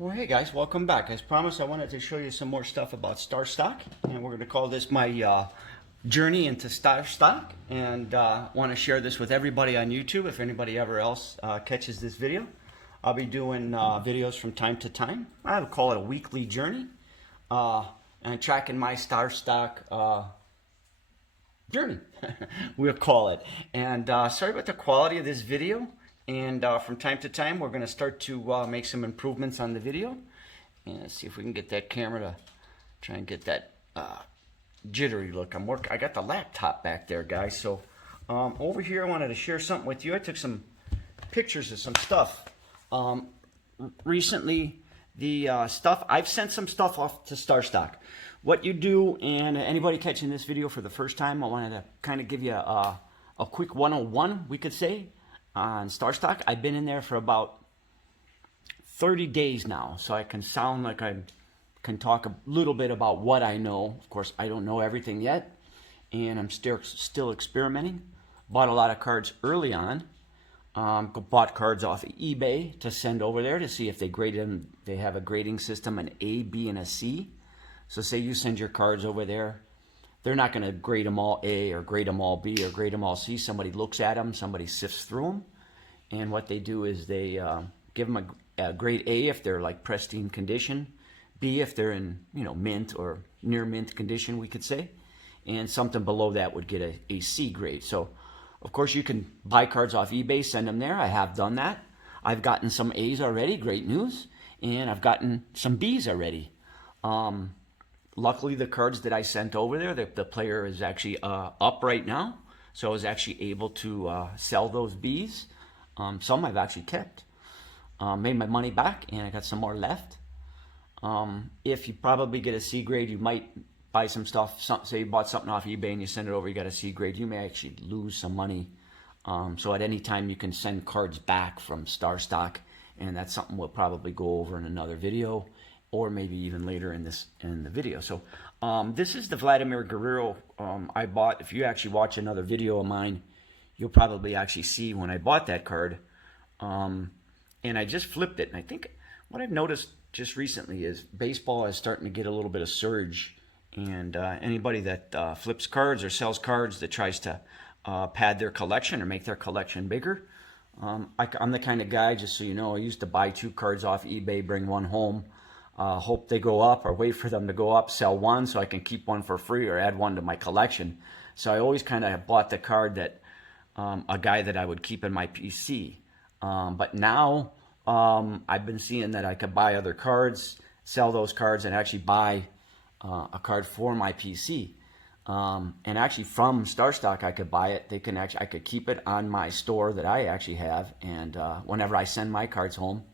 Well, hey guys, welcome back. As promised, I wanted to show you some more stuff about StarStock, and we're going to call this my journey into StarStock, and want to share this with everybody on YouTube. If anybody ever else catches this video, I'll be doing videos from time to time. I would call it a weekly journey, and tracking my StarStock journey, we'll call it. And sorry about the quality of this video. And from time to time, we're going to start to make some improvements on the video. And let's see if we can get that camera to try and get that jittery look. I got the laptop back there, guys. So over here, I wanted to share something with you. I took some pictures of some stuff. Recently, the stuff, I've sent some stuff off to StarStock. What you do, and anybody catching this video for the first time, I wanted to kind of give you a quick 101, we could say, on StarStock. I've been in there for about 30 days now, so I can sound like I can talk a little bit about what I know. Of course, I don't know everything yet, and I'm still experimenting. Bought a lot of cards early on. Bought cards off of eBay to send over there to see if they grade them. They have a grading system, an A, B, and a C. So say you send your cards over there, they're not going to grade them all A or grade them all B or grade them all C. Somebody looks at them, somebody sifts through them, and what they do is they give them a grade A if they're like pristine condition, B if they're in mint or near mint condition, we could say, and something below that would get a C grade. So of course you can buy cards off eBay, send them there. I have done that. I've gotten some A's already, great news, and I've gotten some B's already. Luckily, the cards that I sent over there, the player is actually up right now. So I was actually able to sell those Bs. Some I've actually kept. Made my money back, and I got some more left. If you probably get a C grade, you might buy some stuff. Say you bought something off eBay and you send it over, you got a C grade. You may actually lose some money. So at any time, you can send cards back from StarStock, and that's something we'll probably go over in another video, or maybe even later in the video. So this is the Vladimir Guerrero I bought. If you actually watch another video of mine, you'll probably actually see when I bought that card. And I just flipped it. And I think what I've noticed just recently is baseball is starting to get a little bit of surge. And anybody that flips cards or sells cards that tries to pad their collection or make their collection bigger. I'm the kind of guy, just so you know, I used to buy 2 cards off eBay, bring one home, hope they go up or wait for them to go up, sell one so I can keep one for free or add one to my collection. So I always kind of bought the card that a guy that I would keep in my PC. But now I've been seeing that I could buy other cards, sell those cards, and actually buy a card for my PC. And actually from StarStock I could buy it. I could keep it on my store that I actually have, and whenever I send my cards home,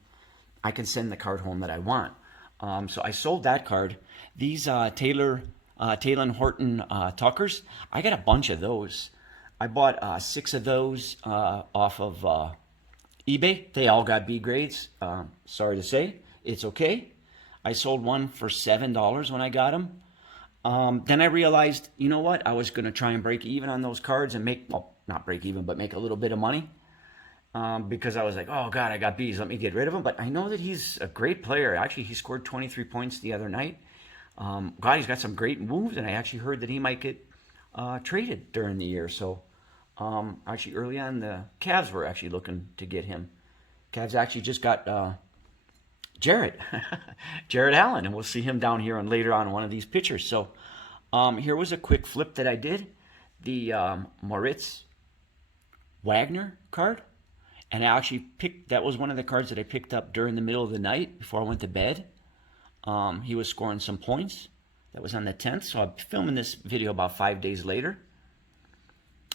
I can send the card home that I want. So I sold that card. These Taylor Horton Tuckers, I got a bunch of those. I bought 6 of those off of eBay. They all got B grades. Sorry to say, it's okay. I sold one for $7 when I got them. Then I realized, you know what? I was going to try and break even on those cards and make, well, not break even, but make a little bit of money. Because I was like, oh God, I got B's, let me get rid of him. But I know that he's a great player. Actually, he scored 23 points the other night. God, he's got some great moves, and I actually heard that he might get traded during the year. So actually early on, the Cavs were actually looking to get him. Cavs actually just got Jarrett Allen, and we'll see him down here and later on in one of these pictures. So here was a quick flip that I did. The Moritz Wagner card. And I actually that was one of the cards that I picked up during the middle of the night before I went to bed. He was scoring some points. That was on the 10th. So I'm filming this video about 5 days later.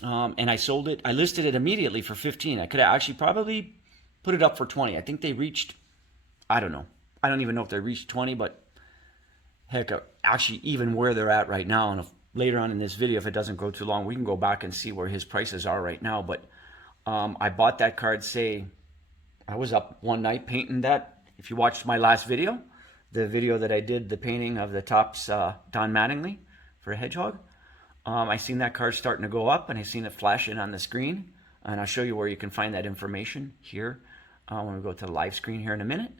And I sold it. I listed it immediately for 15. I could have actually probably put it up for 20. I think they reached, I don't know. I don't even know if they reached 20, but heck, actually even where they're at right now. And if later on in this video, if it doesn't go too long, we can go back and see where his prices are right now. But I bought that card, say, I was up one night painting that. If you watched my last video, the video that I did, the painting of the Topps Don Mattingly for a Hedgehog, I seen that card starting to go up, and I seen it flashing on the screen. And I'll show you where you can find that information here when we go to the live screen here in a minute.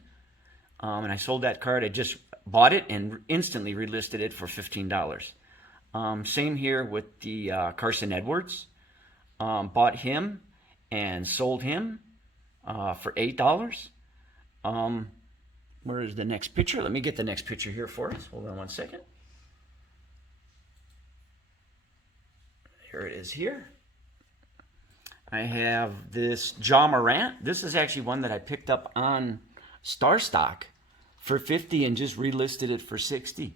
and I sold that card. I just bought it and instantly relisted it for $15. Same here with the Carson Edwards. Bought him and sold him for $8. Where is the next picture? Let me get the next picture here for us. Hold on one second. Here it is here. I have this John Morant. This is actually one that I picked up on StarStock for $50 and just relisted it for $60.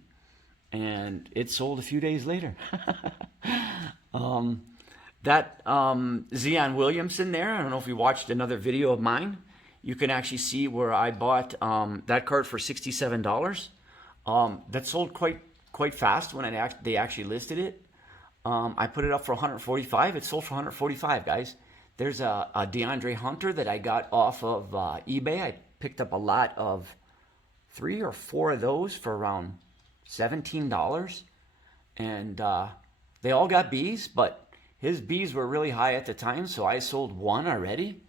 And it sold a few days later. Zion Williamson there, I don't know if you watched another video of mine. You can actually see where I bought that card for $67. That sold quite fast when they actually listed it. I put it up for $145. It sold for $145, guys. There's a DeAndre Hunter that I got off of eBay. I picked up a lot of 3 or 4 of those for around $17. And they all got Bs, but his Bs were really high at the time, so I sold 1 already.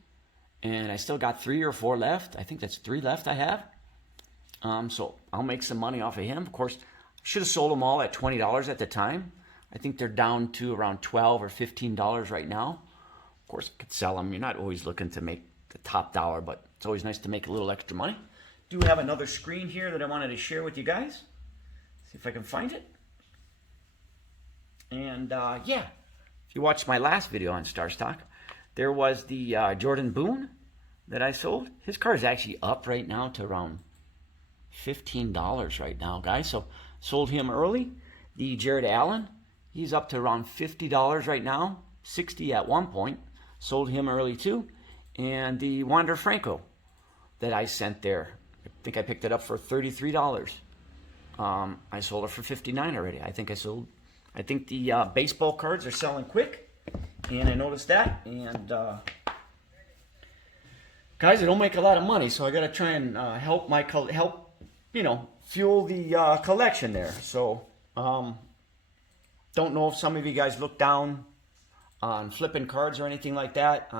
And I still got 3 or 4 left. I think that's 3 left I have. So I'll make some money off of him. Of course, should have sold them all at $20 at the time. I think they're down to around $12 or $15 right now. Of course, I could sell them. You're not always looking to make the top dollar, but it's always nice to make a little extra money. Do have another screen here that I wanted to share with you guys. See if I can find it. And yeah, if you watched my last video on StarStock, there was the Jordan Boone that I sold. His car is actually up right now to around $15 right now, guys. So sold him early. The Jared Allen, he's up to around $50 right now, $60 at one point. Sold him early too. And the Wander Franco that I sent there, I think I picked it up for $33. I sold it for $59 already. I think the baseball cards are selling quick, and I noticed that. And guys, I don't make a lot of money, so I got to try and help fuel the collection there. So don't know if some of you guys look down on flipping cards or anything like that.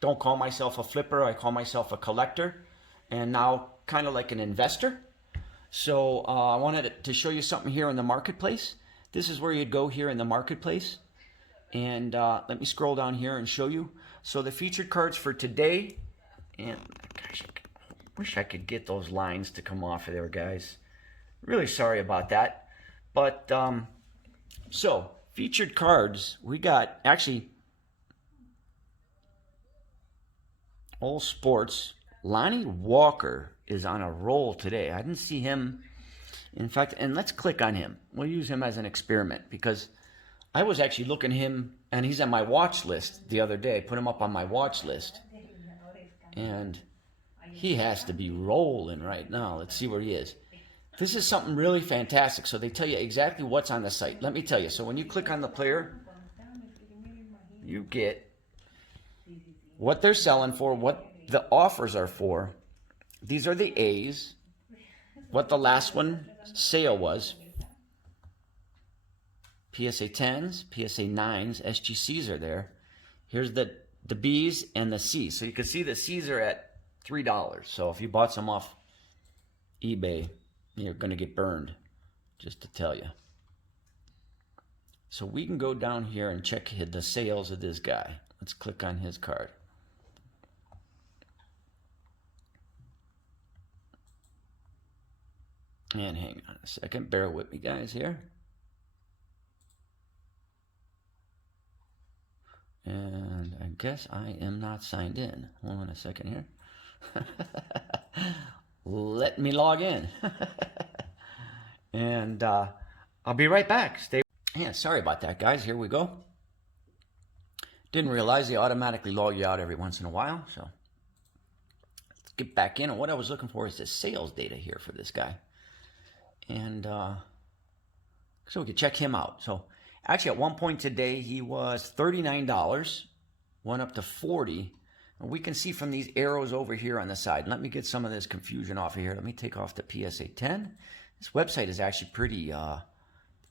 Don't call myself a flipper. I call myself a collector, and now kind of like an investor. So I wanted to show you something here in the marketplace. This is where you'd go here in the marketplace. And let me scroll down here and show you. So the featured cards for today, and gosh, I wish I could get those lines to come off of there, guys. Really sorry about that. But so featured cards, we got actually all sports. Lonnie Walker is on a roll today. I didn't see him. In fact, and let's click on him. We'll use him as an experiment because I was actually looking at him, and he's on my watch list the other day. Put him up on my watch list. And he has to be rolling right now. Let's see where he is. This is something really fantastic. So they tell you exactly what's on the site. Let me tell you. So when you click on the player, you get what they're selling for, what the offers are for. These are the A's. What the last one sale was. PSA 10s, PSA 9s, SGCs are there. Here's the B's and the C's. So you can see the C's are at $3. So if you bought some off eBay, you're going to get burned, just to tell you. So we can go down here and check the sales of this guy. Let's click on his card. And hang on a second. Bear with me, guys, here. And I guess I am not signed in. Hold on a second here. Let me log in. And I'll be right back. Stay. Yeah, sorry about that, guys. Here we go. Didn't realize they automatically log you out every once in a while. So let's get back in. And what I was looking for is the sales data here for this guy. And so we could check him out. So actually at one point today, he was $39, went up to $40. And we can see from these arrows over here on the side. Let me get some of this confusion off of here. Let me take off the PSA 10. This website is actually pretty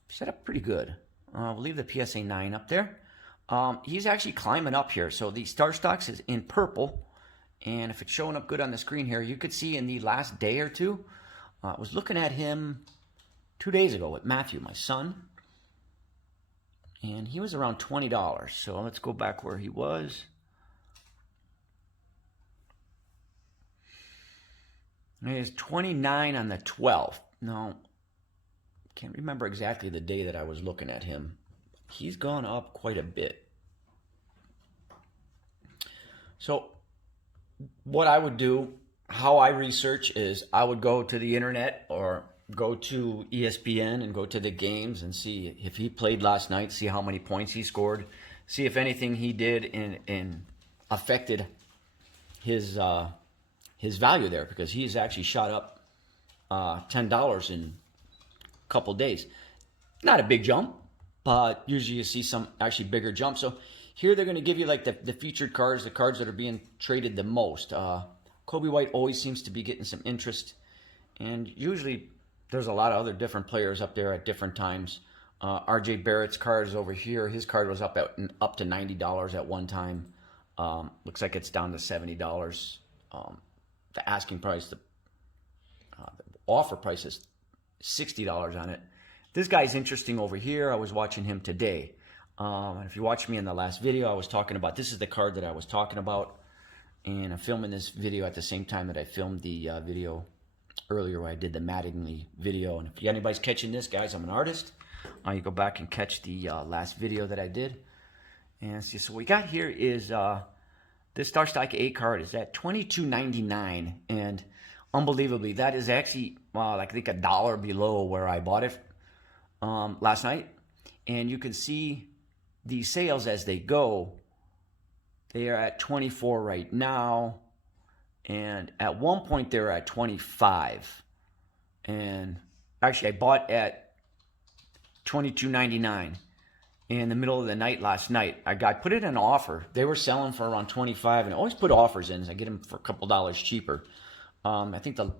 set up pretty good. We'll leave the PSA 9 up there. He's actually climbing up here. So the StarStocks is in purple, And if it's showing up good on the screen here, you could see in the last day or two, I was looking at him 2 days ago with Matthew, my son, and he was around $20. So let's go back where he was. He was 29 on the 12th. Now, can't remember exactly the day that I was looking at him. He's gone up quite a bit. So what I would do, how I research is I would go to the internet or go to ESPN and go to the games and see if he played last night, see how many points he scored, see if anything he did in affected his value there, because he's actually shot up $10 in a couple days. Not a big jump, but usually you see some actually bigger jumps. So here they're going to give you like the featured cards, the cards that are being traded the most. Kobe White always seems to be getting some interest, and usually there's a lot of other different players up there at different times. RJ Barrett's card is over here. His card was up to $90 at one time. Looks like it's down to $70. The asking price, the offer price is $60 on it. This guy's interesting over here. I was watching him today. And if you watched me in the last video, I was talking about, this is the card that I was talking about. And I'm filming this video at the same time that I filmed the video earlier where I did the Mattingly video. And if anybody's catching this, guys, I'm an artist. You go back and catch the last video that I did. And see, so what we got here is this StarStock A card is at $22.99. And unbelievably, that is actually, like I think $1 below where I bought it last night. And you can see the sales as they go. They are at 24 right now, and at one point they were at 25. And actually I bought at $22.99 in the middle of the night last night. I put it in an offer. They were selling for around 25, and I always put offers in, so I get them for a couple dollars cheaper. I think the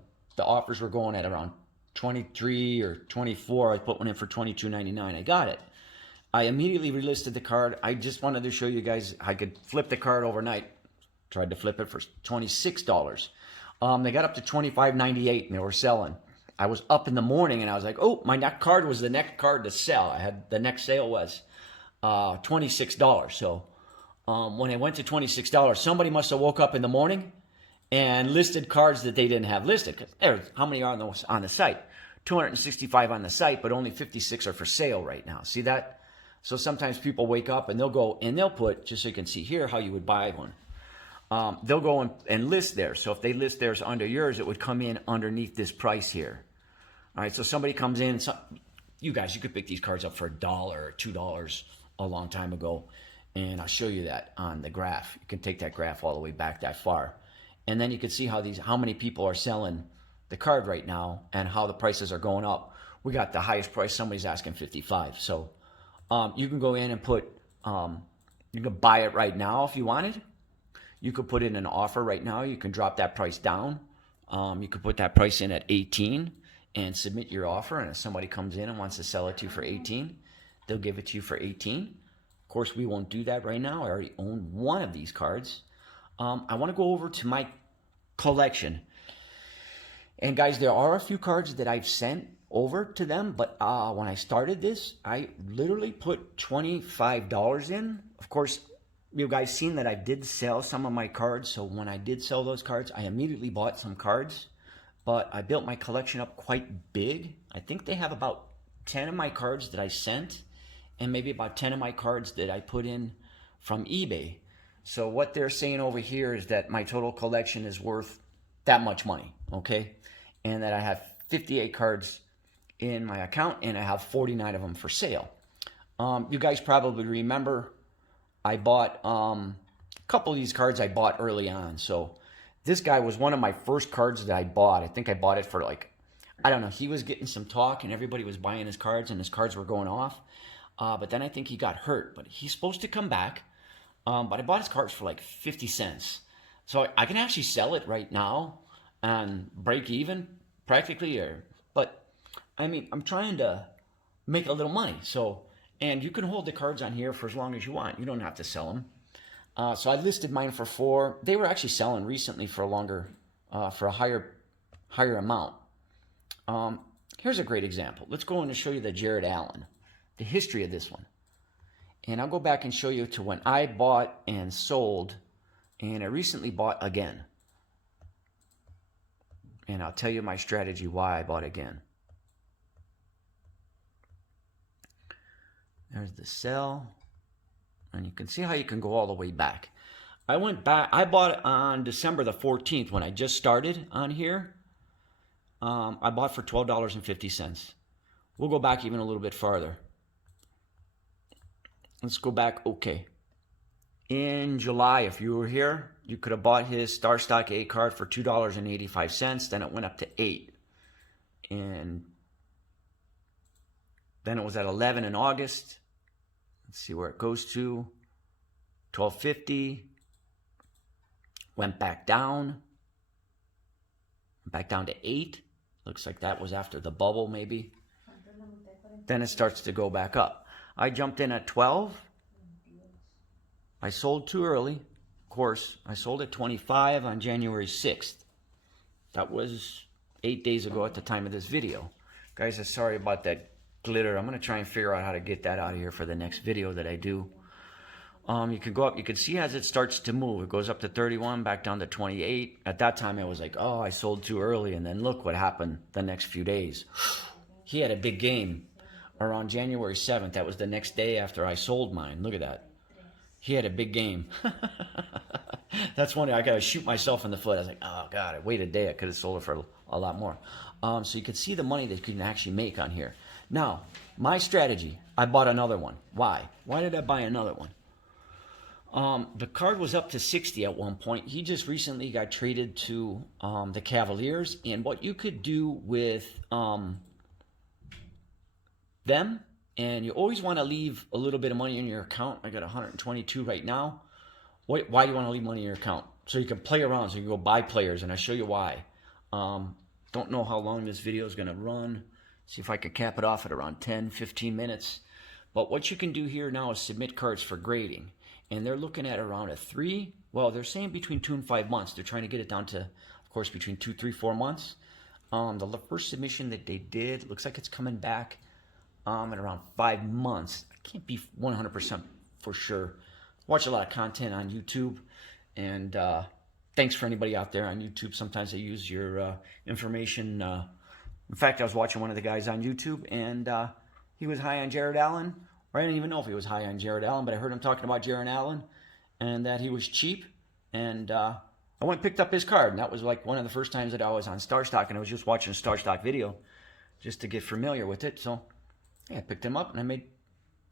offers were going at around 23 or 24. I put one in for $22.99. I got it. I immediately relisted the card. I just wanted to show you guys I could flip the card overnight. Tried to flip it for $26. They got up to $25.98 and they were selling. I was up in the morning and I was like, oh, my next card was the next card to sell. The next sale was $26. So when I went to $26, somebody must have woke up in the morning and listed cards that they didn't have listed. Because how many are on the site? 265 on the site, but only 56 are for sale right now. See that? So sometimes people wake up and they'll go and they'll put, just so you can see here how you would buy one. They'll go and list theirs. So if they list theirs under yours, it would come in underneath this price here. All right, so somebody comes in, you guys, you could pick these cards up for $1 or $2 a long time ago. And I'll show you that on the graph. You can take that graph all the way back that far. And then you can see how many people are selling the card right now and how the prices are going up. We got the highest price, somebody's asking 55. So you can go in and put, you can buy it right now if you wanted. You could put in an offer right now. You can drop that price down. You could put that price in at 18 and submit your offer. And if somebody comes in and wants to sell it to you for 18, they'll give it to you for 18. Of course, we won't do that right now. I already own one of these cards. I want to go over to my collection. And guys, there are a few cards that I've sent over to them, but when I started this, I literally put $25 in. Of course, you guys seen that I did sell some of my cards, so when I did sell those cards, I immediately bought some cards, but I built my collection up quite big. I think they have about 10 of my cards that I sent, and maybe about 10 of my cards that I put in from eBay. So what they're saying over here is that my total collection is worth that much money, okay? And that I have 58 cards in my account, and I have 49 of them for sale. You guys probably remember I bought a couple of these cards I bought early on. So this guy was one of my first cards that I bought. I think I bought it for like, I don't know, he was getting some talk and everybody was buying his cards and his cards were going off. But then I think he got hurt, but he's supposed to come back. But I bought his cards for like 50 cents. So I can actually sell it right now and break even practically. But I mean, I'm trying to make a little money. So, and you can hold the cards on here for as long as you want. You don't have to sell them. So I listed mine for 4. They were actually selling recently for a longer, for a higher amount. Here's a great example. Let's go in and show you the Jared Allen, the history of this one. And I'll go back and show you to when I bought and sold, and I recently bought again. And I'll tell you my strategy why I bought again. There's the sell. And you can see how you can go all the way back. I went back, I bought it on December the 14th when I just started on here. I bought for $12.50. We'll go back even a little bit farther. Let's go back, okay. In July, if you were here, you could have bought his StarStock A card for $2.85. Then it went up to $8. And then it was at 11 in August. Let's see where it goes to. $12.50. Went back down. Back down to 8. Looks like that was after the bubble maybe. Then it starts to go back up. I jumped in at 12. I sold too early. Of course, I sold at 25 on January 6th. That was 8 days ago at the time of this video. Guys, I'm sorry about that glitter. I'm going to try and figure out how to get that out of here for the next video that I do. You can go up. You can see as it starts to move. It goes up to 31, back down to 28. At that time, I was like, oh, I sold too early. And then look what happened the next few days. He had a big game around January 7th. That was the next day after I sold mine. Look at that. He had a big game. That's one I got to shoot myself in the foot. I was like, oh, God, I waited a day. I could have sold it for a lot more. So you can see the money that you can actually make on here. Now, my strategy, I bought another one. Why? Why did I buy another one? The card was up to 60 at one point. He just recently got traded to the Cavaliers. And what you could do with them, and you always want to leave a little bit of money in your account. I got 122 right now. Why do you want to leave money in your account? So you can play around, so you can go buy players, and I'll show you why. Don't know how long this video is going to run. See if I can cap it off at around 10, 15 minutes. But what you can do here now is submit cards for grading. And they're looking at around a 3. Well, they're saying between 2 and 5 months. They're trying to get it down to, of course, between 2, 3, 4 months. The first submission that they did looks like it's coming back at around 5 months. I can't be 100% for sure. Watch a lot of content on YouTube. And thanks for anybody out there on YouTube. Sometimes they use your information. In fact, I was watching one of the guys on YouTube, and he was high on Jared Allen. Or I didn't even know if he was high on Jared Allen, but I heard him talking about Jared Allen and that he was cheap. And I went and picked up his card. And that was like one of the first times that I was on StarStock, and I was just watching a StarStock video just to get familiar with it. So yeah, I picked him up and I made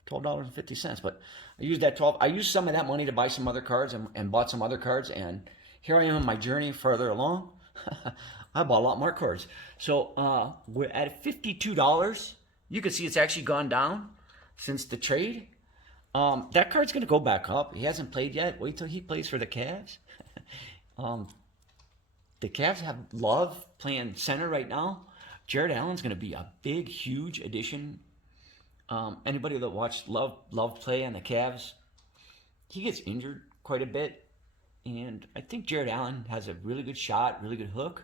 $12.50. But I used that I used some of that money to buy some other cards and bought some other cards. And here I am on my journey further along. I bought a lot more cards. So we're at $52. You can see it's actually gone down since the trade. That card's going to go back up. He hasn't played yet. Wait till he plays for the Cavs. The Cavs have Love playing center right now. Jared Allen's going to be a big, huge addition. Anybody that watched Love play on the Cavs, he gets injured quite a bit. And I think Jared Allen has a really good shot, really good hook.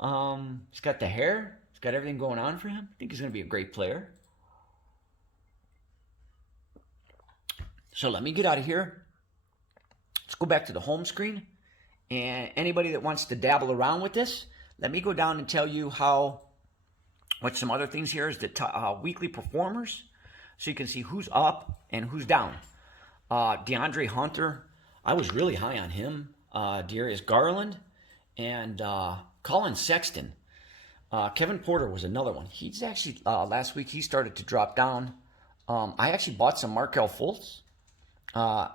He's got the hair. He's got everything going on for him. I think he's going to be a great player. So let me get out of here. Let's go back to the home screen. And anybody that wants to dabble around with this, let me go down and tell you what some other things here is the weekly performers. So you can see who's up and who's down. DeAndre Hunter, I was really high on him. Darius Garland and Colin Sexton. Kevin Porter was another one. He's actually, last week he started to drop down. I actually bought some Markelle Fultz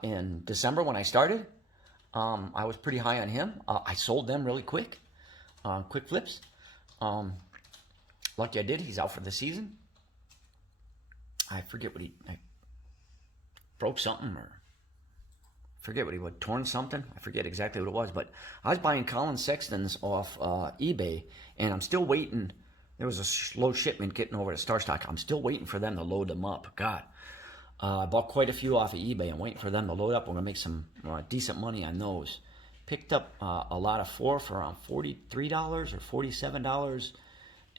in December when I started. I was pretty high on him. I sold them really quick. Quick flips. Lucky I did. He's out for the season. I forget what I broke something or forget what he would torn something. I forget exactly what it was, but I was buying Colin Sexton's off eBay, and I'm still waiting. There was a slow shipment getting over to StarStock. I'm still waiting for them to load them up. God, I bought quite a few off of eBay. I'm waiting for them to load up. We're going to make some decent money on those. Picked up a lot of for around $43 or $47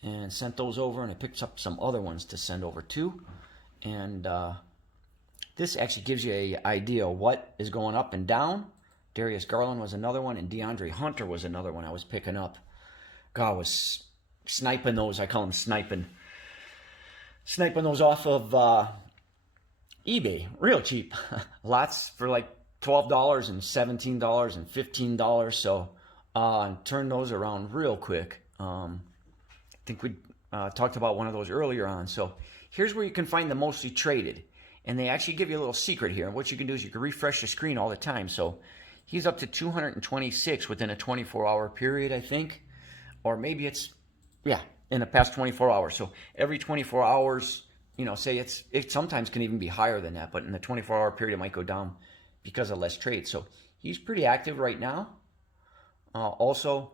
and sent those over. And I picked up some other ones to send over too. And this actually gives you an idea of what is going up and down. Darius Garland was another one, and DeAndre Hunter was another one I was picking up. God, I was sniping those. I call them sniping. Sniping those off of eBay, real cheap. Lots for like $12 and $17 and $15. So turn those around real quick. I think we talked about one of those earlier on. So here's where you can find the mostly traded. And they actually give you a little secret here. What you can do is you can refresh the screen all the time. So he's up to 226 within a 24-hour period, I think. Or maybe it's, yeah, in the past 24 hours. So every 24 hours, you know, say it sometimes can even be higher than that. But in the 24-hour period, it might go down because of less trade. So he's pretty active right now. Also,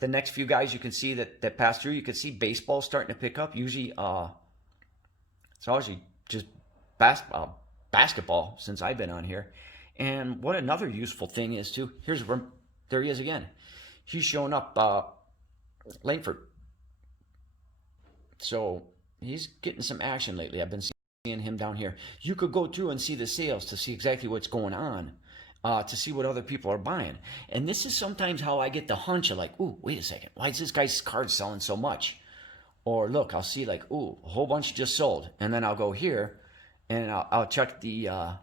the next few guys you can see that pass through, you can see baseball starting to pick up. Usually, it's usually just basketball since I've been on here. And what another useful thing is too, there he is again. He's showing up Langford. So he's getting some action lately. I've been seeing him down here. You could go through and see the sales to see exactly what's going on, to see what other people are buying. And this is sometimes how I get the hunch of like, ooh, wait a second, why is this guy's card selling so much? Or look, I'll see like, ooh, a whole bunch just sold. And then I'll go here and I'll check the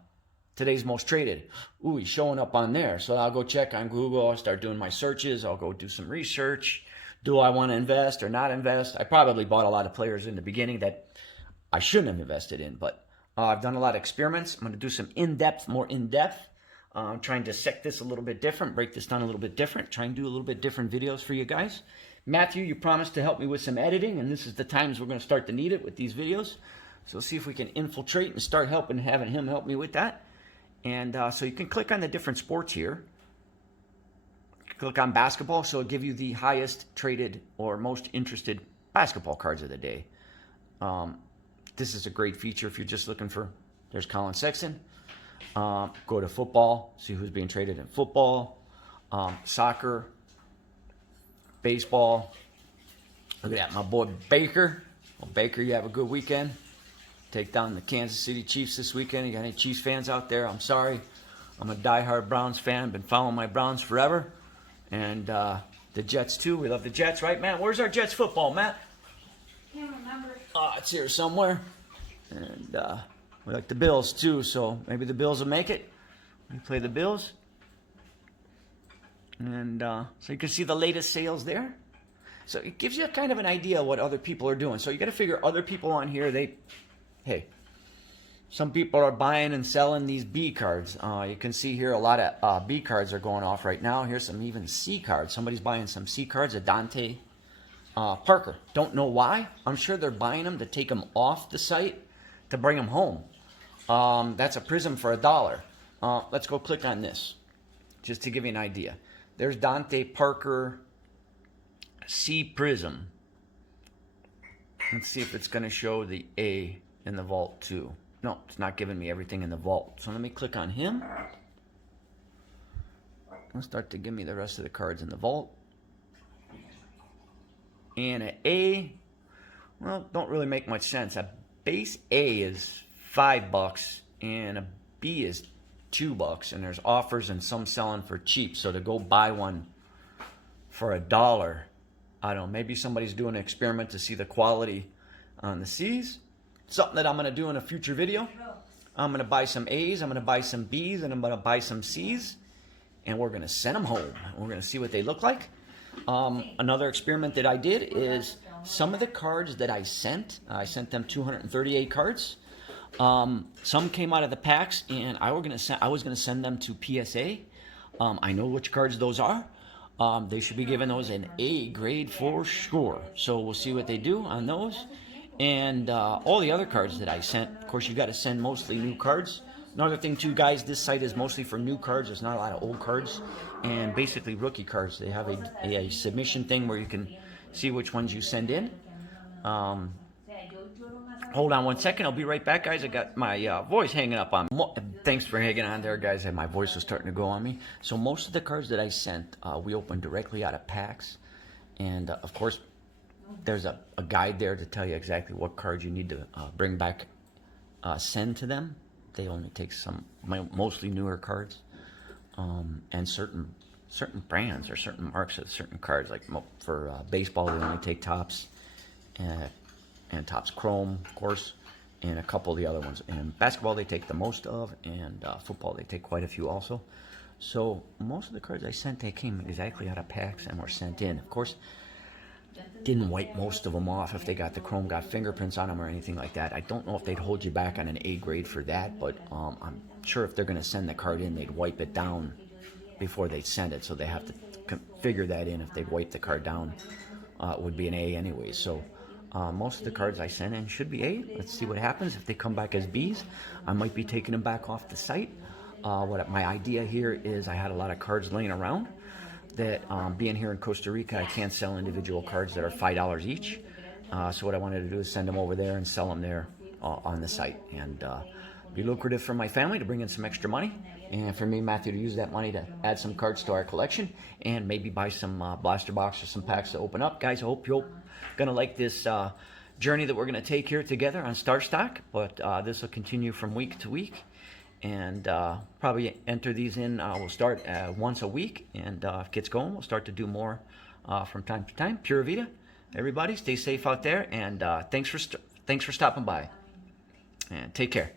today's most traded. Ooh, he's showing up on there. So I'll go check on Google. I'll start doing my searches. I'll go do some research. Do I want to invest or not invest? I probably bought a lot of players in the beginning that I shouldn't have invested in, but I've done a lot of experiments. I'm going to do some more in-depth. I'm trying to dissect this a little bit different, break this down a little bit different, try and do a little bit different videos for you guys. Matthew, you promised to help me with some editing, and this is the times we're going to start to need it with these videos. So let's see if we can infiltrate and start having him help me with that. And so you can click on the different sports here. Click on basketball, so it'll give you the highest traded or most interested basketball cards of the day. This is a great feature if you're just looking for, there's Colin Sexton. Go to football, see who's being traded in football, soccer, baseball. Look at that, my boy Baker. Well, Baker, you have a good weekend. Take down the Kansas City Chiefs this weekend. You got any Chiefs fans out there? I'm sorry. I'm a diehard Browns fan. Been following my Browns forever. And the Jets, too. We love the Jets, right, Matt? Where's our Jets football, Matt? Can't remember. It's here somewhere. And we like the Bills, too. So maybe the Bills will make it. We play the Bills. And so you can see the latest sales there. So it gives you kind of an idea of what other people are doing. So you got to figure other people on here, hey, some people are buying and selling these B cards. You can see here a lot of B cards are going off right now. Here's some even C cards. Somebody's buying some C cards, a Dante Parker. Don't know why. I'm sure they're buying them to take them off the site to bring them home. That's a prism for $1. Let's go click on this just to give you an idea. There's Dante Parker C prism. Let's see if it's going to show the A in the vault too. No, it's not giving me everything in the vault. So let me click on him. Let's start to give me the rest of the cards in the vault. And an A, well, don't really make much sense. A base A is $5 and a B is $2. And there's offers and some selling for cheap. So to go buy one for $1, I don't know, maybe somebody's doing an experiment to see the quality on the C's. Something that I'm going to do in a future video. I'm going to buy some A's, I'm going to buy some B's, and I'm going to buy some C's. And we're going to send them home. We're going to see what they look like. Another experiment that I did is some of the cards that I sent them 238 cards. Some came out of the packs, and I was going to send them to PSA. I know which cards those are. They should be giving those an A grade for sure. So we'll see what they do on those. And all the other cards that I sent, of course, you got to send mostly new cards. Another thing, too, guys, this site is mostly for new cards. There's not a lot of old cards and basically rookie cards. They have a submission thing where you can see which ones you send in. Hold on one second. I'll be right back, guys. I got my voice hanging up on. Thanks for hanging on there, guys. And my voice was starting to go on me. So most of the cards that I sent, we opened directly out of packs. And, of course, there's a guide there to tell you exactly what cards you need to bring back, send to them. They only take some, mostly newer cards. And certain brands or certain marks of certain cards. Like for baseball, they only take Topps. And Topps Chrome, of course, and a couple of the other ones. And basketball they take the most of, and football they take quite a few also. So most of the cards I sent, they came exactly out of packs and were sent in. Of course, didn't wipe most of them off if they got the Chrome, got fingerprints on them or anything like that. I don't know if they'd hold you back on an A grade for that, but I'm sure if they're going to send the card in, they'd wipe it down before they send it. So they have to figure that in. If they'd wipe the card down, it would be an A anyway. So most of the cards I sent in should be A. Let's see what happens. If they come back as Bs, I might be taking them back off the site. What my idea here is, I had a lot of cards laying around that, being here in Costa Rica, I can't sell individual cards that are $5 each. So what I wanted to do is send them over there and sell them there on the site, and be lucrative for my family to bring in some extra money, and for me, Matthew, to use that money to add some cards to our collection, and maybe buy some blaster box or some packs to open up. Guys, I hope you're gonna like this journey that we're gonna take here together on StarStock, but this will continue from week to week, and probably enter these in. We'll start once a week, and if it gets going, we'll start to do more from time to time. Pura vida, everybody, stay safe out there, and thanks for stopping by, and take care.